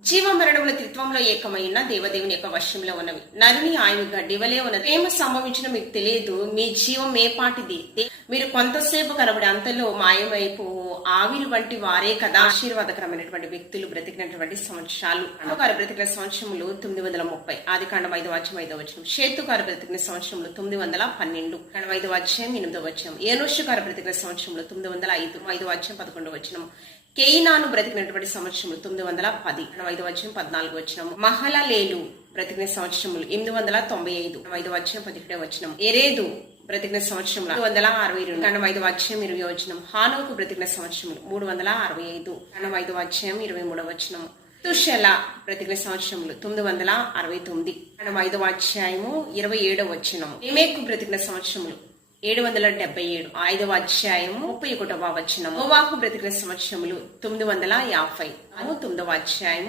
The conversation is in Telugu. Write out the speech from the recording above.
జీవమరణముల త్రిత్వంలో ఏకమైన దేవదేవుని యొక్క వశంలో ఉన్నవి. నరుని ఆయువు గడ్డివలే ఉన్నది. ప్రేమ సంభవించిన మీకు తెలియదు. మీ జీవం ఏ పాటిది? మీరు కొంతసేపు కనబడి అంతలో మాయమైపు ఆవిరి వంటి వారే కదా. ఆశీర్వాదకరమైనటువంటి వ్యక్తులు బ్రతికినటువంటి సంవత్సరాలు. గారు బ్రతికిన సంవత్సరములు 930. ఆదికాండం 5:5 షేతు గారు బ్రతికిన సంవత్సరములు 912. 5:8 ఏనోషు గారు బ్రతికిన సంవత్సరములు 905. 5:11 కేయినాను బ్రతికినటువంటి సంవత్సరములు 910. 5:14 మహలలేలు బ్రతికిన సంవత్సరములు 895. 5:17 ఎరేదు బ్రతికిన సంవత్సరములు 962. 5:20 హానోకు బ్రతికిన సంవత్సరములు 365. 5:23 తుషల బ్రతికిన సంవత్సరములు 969. 5:27 ఎమేకు బ్రతికిన సంవత్సరములు 777. 5:31 నోవాహు బ్రతికిన సంవత్సరములు 950. 9వ అధ్యాయము